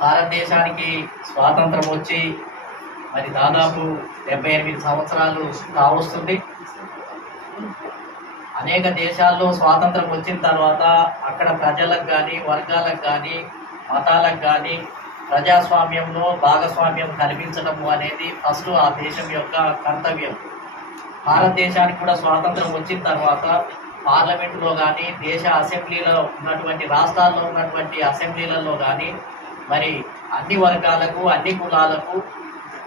భారతదేశానికి స్వాతంత్రం వచ్చి మరి దాదాపు డెబ్బై ఎనిమిది సంవత్సరాలు కావస్తుంది. అనేక దేశాల్లో స్వాతంత్రం వచ్చిన తర్వాత అక్కడ ప్రజలకు కానీ వర్గాలకు కానీ మతాలకు కానీ ప్రజాస్వామ్యంలో భాగస్వామ్యం కల్పించడము అనేది ఫస్ట్ ఆ దేశం యొక్క కర్తవ్యం. భారతదేశానికి కూడా స్వాతంత్రం వచ్చిన తర్వాత పార్లమెంటులో కానీ దేశ అసెంబ్లీలో ఉన్నటువంటి రాష్ట్రాల్లో ఉన్నటువంటి అసెంబ్లీలలో కానీ మరి అన్ని వర్గాలకు అన్ని కులాలకు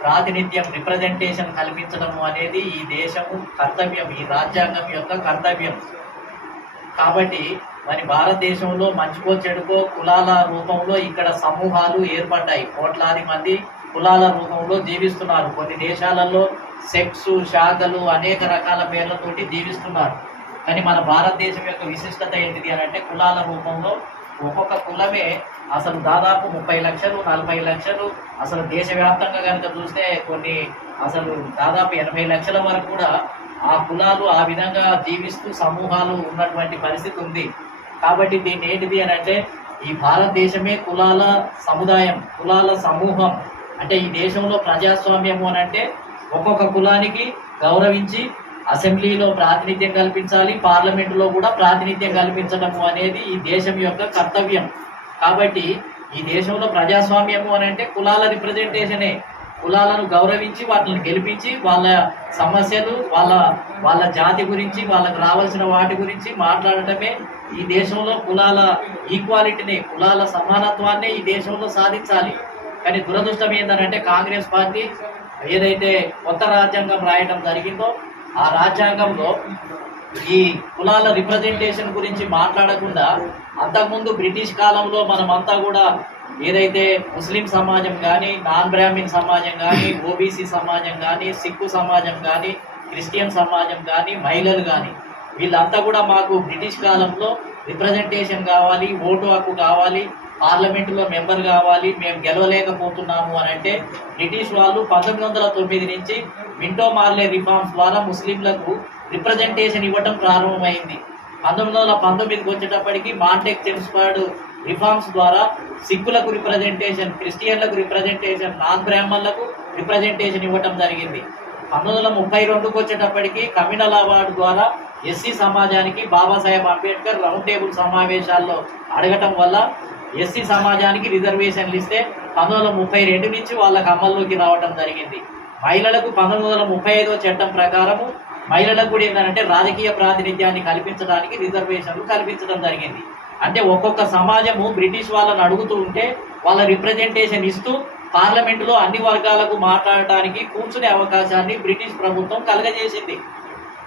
ప్రాతినిధ్యం రిప్రజెంటేషన్ కల్పించడము అనేది ఈ దేశము కర్తవ్యం ఈ రాజ్యాంగం యొక్క కర్తవ్యం. కాబట్టి మరి భారతదేశంలో మంచుకో చెడుకో కులాల రూపంలో ఇక్కడ సమూహాలు ఏర్పడ్డాయి. కోట్లాది మంది కులాల రూపంలో జీవిస్తున్నారు. కొన్ని దేశాలలో సెక్స్ శాఖలు అనేక రకాల పేర్లతోటి జీవిస్తున్నారు. కానీ మన భారతదేశం యొక్క విశిష్టత ఏంటిది అని అంటే కులాల రూపంలో ఒక్కొక్క కులమే అసలు దాదాపు ముప్పై లక్షలు నలభై లక్షలు. అసలు దేశవ్యాప్తంగా కనుక చూస్తే కొన్ని అసలు దాదాపు ఎనభై లక్షల వరకు కూడా ఆ కులాలు ఆ విధంగా జీవిస్తూ సమూహాలు ఉన్నటువంటి పరిస్థితి ఉంది. కాబట్టి దీన్ని ఏంటిది అని అంటే ఈ భారతదేశమే కులాల సముదాయం కులాల సమూహం. అంటే ఈ దేశంలో ప్రజాస్వామ్యము అని అంటే ఒక్కొక్క కులానికి గౌరవించి అసెంబ్లీలో ప్రాతినిధ్యం కల్పించాలి పార్లమెంటులో కూడా ప్రాతినిధ్యం కల్పించడము అనేది ఈ దేశం యొక్క కర్తవ్యం. కాబట్టి ఈ దేశంలో ప్రజాస్వామ్యము అని అంటే కులాల రిప్రజెంటేషనే కులాలను గౌరవించి వాటిని గెలిపించి వాళ్ళ సమస్యలు వాళ్ళ వాళ్ళ జాతి గురించి వాళ్ళకు రావాల్సిన వాటి గురించి మాట్లాడటమే ఈ దేశంలో కులాల ఈక్వాలిటీని కులాల సమానత్వాన్ని ఈ దేశంలో సాధించాలి. కానీ దురదృష్టం ఏంటంటే కాంగ్రెస్ పార్టీ ఏదైతే కొత్త రాజ్యాంగం రాయడం జరిగిందో ఆ రాజ్యాంగంలో ఈ కులాల రిప్రజెంటేషన్ గురించి మాట్లాడకుండా అంతకుముందు బ్రిటిష్ కాలంలో మనమంతా కూడా ఏదైతే ముస్లిం సమాజం కానీ నాన్ బ్రాహ్మిన్ సమాజం కానీ ఓబీసీ సమాజం కానీ సిక్కు సమాజం కానీ క్రిస్టియన్ సమాజం కానీ మహిళలు కానీ వీళ్ళంతా కూడా మాకు బ్రిటిష్ కాలంలో రిప్రజెంటేషన్ కావాలి ఓటు హక్కు కావాలి పార్లమెంటులో మెంబర్ కావాలి మేము గెలవలేకపోతున్నాము అని అంటే బ్రిటిష్ వాళ్ళు పంతొమ్మిది వందల తొమ్మిది నుంచి మింటో మార్లే రిఫార్మ్స్ ద్వారా ముస్లింలకు రిప్రజెంటేషన్ ఇవ్వటం ప్రారంభమైంది. పంతొమ్మిది వందల పంతొమ్మిదికి వచ్చేటప్పటికి మాంటెక్ చెన్స్బర్డ్ రిఫార్మ్స్ ద్వారా సిక్కులకు రిప్రజెంటేషన్ క్రిస్టియన్లకు రిప్రజెంటేషన్ నాన్ బ్రాహ్మణులకు రిప్రజెంటేషన్ ఇవ్వటం జరిగింది. పంతొమ్మిది వందల ముప్పై రెండుకు వచ్చేటప్పటికి కమ్యూనల్ అవార్డు ద్వారా ఎస్సీ సమాజానికి బాబాసాహెబ్ అంబేద్కర్ రౌండ్ టేబుల్ సమావేశాల్లో అడగటం వల్ల ఎస్సీ సమాజానికి రిజర్వేషన్లు ఇస్తే పంతొమ్మిది వందల ముప్పై రెండు నుంచి వాళ్ళకి అమల్లోకి రావటం జరిగింది. మహిళలకు పంతొమ్మిది వందల ముప్పై ఐదో చట్టం ప్రకారము మహిళలకు కూడా ఏంటంటే రాజకీయ ప్రాతినిధ్యాన్ని కల్పించడానికి రిజర్వేషన్లు కల్పించడం జరిగింది. అంటే ఒక్కొక్క సమాజము బ్రిటిష్ వాళ్ళని అడుగుతూ ఉంటే వాళ్ళ రిప్రజెంటేషన్ ఇస్తూ పార్లమెంటులో అన్ని వర్గాలకు మాట్లాడటానికి కూర్చునే అవకాశాన్ని బ్రిటిష్ ప్రభుత్వం కలగజేసింది.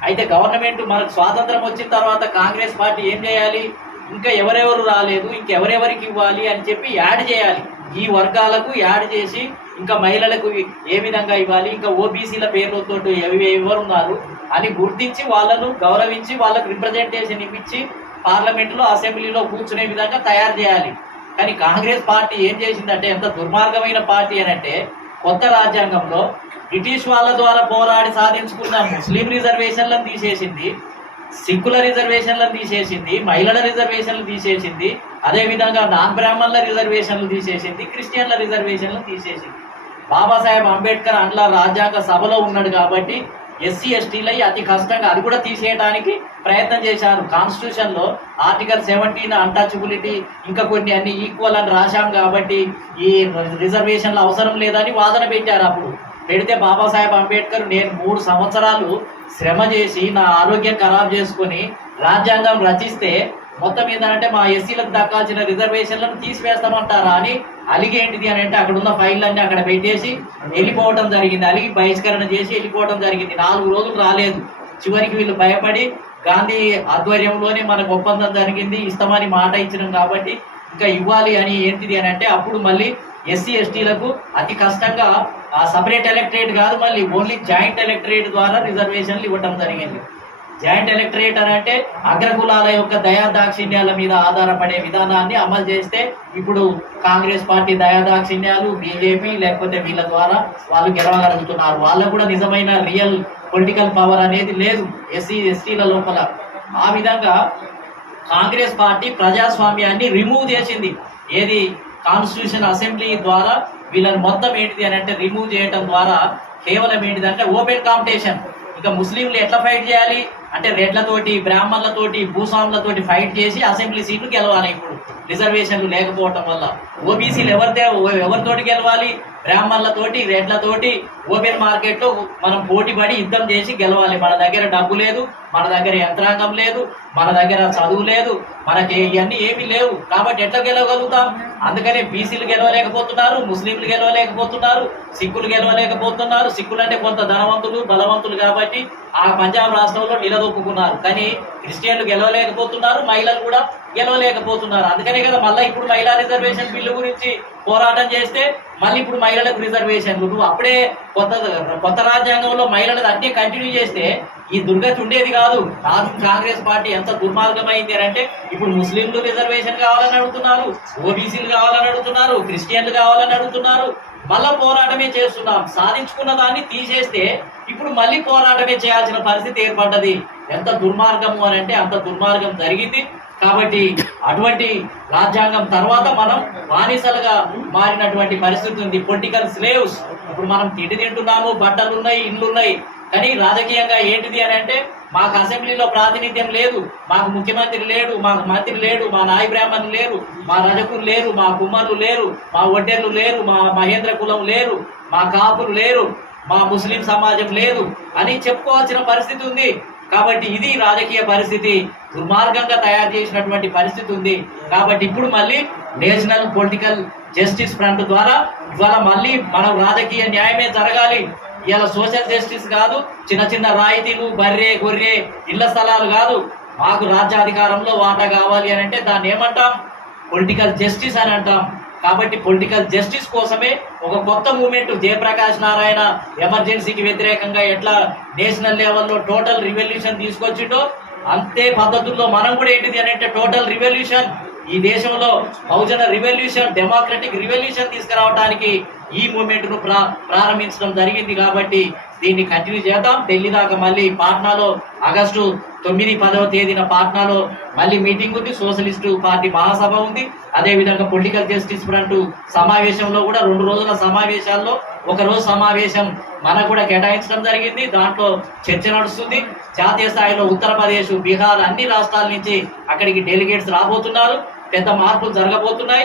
అయితే గవర్నమెంట్ మనకు స్వాతంత్రం వచ్చిన తర్వాత కాంగ్రెస్ పార్టీ ఏం చేయాలి? ఇంకా ఎవరెవరు రాలేదు ఇంకెవరెవరికి ఇవ్వాలి అని చెప్పి యాడ్ చేయాలి. ఈ వర్గాలకు యాడ్ చేసి ఇంకా మహిళలకు ఏ విధంగా ఇవ్వాలి? ఇంకా ఓబీసీల పేర్లతో ఎవరు ఎవరున్నారు అని గుర్తించి వాళ్ళను గౌరవించి వాళ్ళకు రిప్రజెంటేషన్ ఇప్పించి పార్లమెంట్లో అసెంబ్లీలో కూర్చునే విధంగా తయారు చేయాలి. కానీ కాంగ్రెస్ పార్టీ ఏం చేసిందంటే ఎంత దుర్మార్గమైన పార్టీ అని అంటే కొత్త రాజ్యాంగంలో బ్రిటిష్ వాళ్ళ ద్వారా పోరాడి సాధించుకున్న ముస్లిం రిజర్వేషన్లను తీసేసింది సిక్కుల రిజర్వేషన్లను తీసేసింది మహిళల రిజర్వేషన్లు తీసేసింది అదేవిధంగా నాన్ బ్రాహ్మణుల రిజర్వేషన్లు తీసేసింది క్రిస్టియన్ల రిజర్వేషన్లు తీసేసింది. బాబాసాహెబ్ అంబేద్కర్ అందులో రాజ్యాంగ సభలో ఉన్నాడు కాబట్టి ఎస్సీ ఎస్టీలై అతి కష్టంగా అది కూడా తీసేయడానికి ప్రయత్నం చేశారు. కాన్స్టిట్యూషన్లో ఆర్టికల్ సెవెంటీన్ అన్టచబిలిటీ ఇంకా కొన్ని అన్ని ఈక్వల్ అని రాశాం కాబట్టి ఈ రిజర్వేషన్లు అవసరం లేదని వాదన పెట్టారు అప్పుడు. పెడితే బాబాసాహెబ్ అంబేద్కర్ నేను మూడు సంవత్సరాలు శ్రమ చేసి నా ఆరోగ్యం ఖరాబ్ చేసుకొని రాజ్యాంగం రచిస్తే మొత్తం ఏంటంటే మా ఎస్సీలకు దక్కాల్సిన రిజర్వేషన్లను తీసివేస్తామంటారా? అని అలిగేంటిది అని అంటే అక్కడ ఉన్న ఫైల్ అన్ని అక్కడ పెట్టేసి వెళ్ళిపోవటం జరిగింది. అలిగి బహిష్కరణ చేసి వెళ్ళిపోవటం జరిగింది. నాలుగు రోజులు రాలేదు. చివరికి వీళ్ళు భయపడి గాంధీ ఆధ్వర్యంలోనే మనకు ఒప్పందం జరిగింది. ఇస్తామని మాట ఇచ్చినాం కాబట్టి ఇంకా ఇవ్వాలి అని ఏంటిది అని అంటే అప్పుడు మళ్ళీ ఎస్సీ ఎస్టీలకు అతి కష్టంగా ఆ సపరేట్ ఎలక్టరేట్ కాదు మళ్ళీ ఓన్లీ జాయింట్ ఎలక్టరేట్ ద్వారా రిజర్వేషన్లు ఇవ్వటం జరిగింది. జాయింట్ ఎలక్టరేట్ అని అంటే అగ్రకులాల యొక్క దయాదాక్షిణ్యాల మీద ఆధారపడే విధానాన్ని అమలు చేస్తే ఇప్పుడు కాంగ్రెస్ పార్టీ దయాదాక్షిణ్యాలు బీజేపీ లేకపోతే వీళ్ళ ద్వారా వాళ్ళు గెలవగలుగుతున్నారు. వాళ్ళకు కూడా నిజమైన రియల్ పొలిటికల్ పవర్ అనేది లేదు ఎస్సీ ఎస్టీల లోపల. ఆ విధంగా కాంగ్రెస్ పార్టీ ప్రజాస్వామ్యాన్ని రిమూవ్ చేసింది. ఏది? కాన్స్టిట్యూషన్ అసెంబ్లీ ద్వారా వీళ్ళని మొత్తం ఏంటిది అని అంటే రిమూవ్ చేయడం ద్వారా కేవలం ఏంటిది అంటే ఓపెన్ కాంపిటీషన్ ఇంకా ముస్లింలు ఎట్లా ఫైట్ చేయాలి? అంటే రెడ్లతోటి బ్రాహ్మణులతోటి భూస్వాములతోటి ఫైట్ చేసి అసెంబ్లీ సీట్లు గెలవాలి ఇప్పుడు. రిజర్వేషన్లు లేకపోవటం వల్ల. ఓబీసీలు ఎవరితే ఎవరితోటి గెలవాలి? బ్రాహ్మణులతోటి రెడ్లతోటి ఓపెన్ మార్కెట్లో మనం పోటీపడి యుద్ధం చేసి గెలవాలి. మన దగ్గర డబ్బు లేదు మన దగ్గర యంత్రాంగం లేదు మన దగ్గర చదువు లేదు మనకి ఇవన్నీ ఏమీ లేవు. కాబట్టి ఎట్లా గెలవగలుగుతాం? అందుకనే బీసీలు గెలవలేకపోతున్నారు ముస్లింలు గెలవలేకపోతున్నారు సిక్కులు గెలవలేకపోతున్నారు. సిక్కులు అంటే కొంత ధనవంతులు బలవంతులు కాబట్టి ఆ పంజాబ్ రాష్ట్రంలో నిలదొక్కున్నారు కానీ క్రిస్టియన్లు గెలవలేకపోతున్నారు మహిళలు కూడా గెలవలేకపోతున్నారు. అందుకనే కదా మళ్ళీ ఇప్పుడు మహిళా రిజర్వేషన్ బిల్లు గురించి పోరాటం చేస్తే మళ్ళీ ఇప్పుడు మహిళలకు రిజర్వేషన్లు నువ్వు అప్పుడే కొత్త కొత్త రాజ్యాంగంలో మహిళలకు అన్నీ కంటిన్యూ చేస్తే ఈ దుర్గతి ఉండేది కాదు. కాదు కాంగ్రెస్ పార్టీ ఎంత దుర్మార్గమైంది అని అంటే ఇప్పుడు ముస్లింలు రిజర్వేషన్ కావాలని అడుగుతున్నారు ఓబీసీలు కావాలని అడుగుతున్నారు క్రిస్టియన్లు కావాలని అడుగుతున్నారు. మళ్ళా పోరాటమే చేస్తున్నాం. సాధించుకున్న దాన్ని తీసేస్తే ఇప్పుడు మళ్ళీ పోరాటమే చేయాల్సిన పరిస్థితి ఏర్పడ్డది. ఎంత దుర్మార్గము అని అంటే అంత దుర్మార్గం జరిగింది. కాబట్టి అటువంటి రాజ్యాంగం తర్వాత మనం బానిసలుగా మారినటువంటి పరిస్థితి ఉంది. పొలిటికల్ స్లేవ్స్ ఇప్పుడు మనం తిండి తింటున్నాము బట్టలు ఉన్నాయి ఇండ్లు ఉన్నాయి. కానీ రాజకీయంగా ఏంటిది అని అంటే మాకు అసెంబ్లీలో ప్రాతినిధ్యం లేదు మాకు ముఖ్యమంత్రి లేడు మాకు మంత్రి లేడు మా నాయ బ్రాహ్మణులు లేరు మా రజకులు లేరు మా కుమ్మర్లు లేరు మా ఒడ్డెర్లు లేరు మా మహేంద్ర కులం లేరు మా కాపులు లేరు మా ముస్లిం సమాజం లేదు అని చెప్పుకోవాల్సిన పరిస్థితి ఉంది. కాబట్టి ఇది రాజకీయ పరిస్థితి. దుర్మార్గంగా తయారు చేసినటువంటి పరిస్థితి ఉంది. కాబట్టి ఇప్పుడు మళ్ళీ నేషనల్ పొలిటికల్ జస్టిస్ ఫ్రంట్ ద్వారా ఇవాళ మళ్ళీ మనం రాజకీయ న్యాయమే జరగాలి. ఇవాళ సోషల్ జస్టిస్ కాదు చిన్న చిన్న రాయితీలు బర్రె గొర్రె ఇళ్ళ స్థలాలు కాదు. మాకు రాజ్యాధికారంలో వాటా కావాలి అని అంటే దాన్ని ఏమంటాం? పొలిటికల్ జస్టిస్ అని అంటాం. కాబట్టి పొలిటికల్ జస్టిస్ కోసమే ఒక కొత్త మూమెంట్ జయప్రకాష్ నారాయణ ఎమర్జెన్సీకి వ్యతిరేకంగా ఎట్లా నేషనల్ లెవెల్లో టోటల్ రివల్యూషన్ తీసుకొచ్చిండో అంతే పద్ధతుల్లో మనం కూడా ఏంటిది అని అంటే టోటల్ రివల్యూషన్ ఈ దేశంలో బహుజన రివల్యూషన్ డెమోక్రటిక్ రివల్యూషన్ తీసుకురావడానికి ఈ మూమెంట్ను ప్రా ప్రారంభించడం జరిగింది కాబట్టి దీన్ని కంటిన్యూ చేద్దాం. ఢిల్లీ దాకా మళ్ళీ పాట్నాలో ఆగస్టు తొమ్మిది పదవ తేదీన పాట్నాలో మళ్ళీ మీటింగ్ ఉంది. సోషలిస్టు పార్టీ మహాసభ ఉంది. అదే విధంగా పొలిటికల్ జస్టిస్ ఫ్రంట్ సమావేశంలో కూడా రెండు రోజుల సమావేశాల్లో ఒక రోజు సమావేశం మనకు కూడా కేటాయించడం జరిగింది. దాంట్లో చర్చ నడుస్తుంది. జాతీయ స్థాయిలో ఉత్తరప్రదేశ్ బీహార్ అన్ని రాష్ట్రాల నుంచి అక్కడికి డెలిగేట్స్ రాబోతున్నారు. పెద్ద మార్పులు జరగబోతున్నాయి.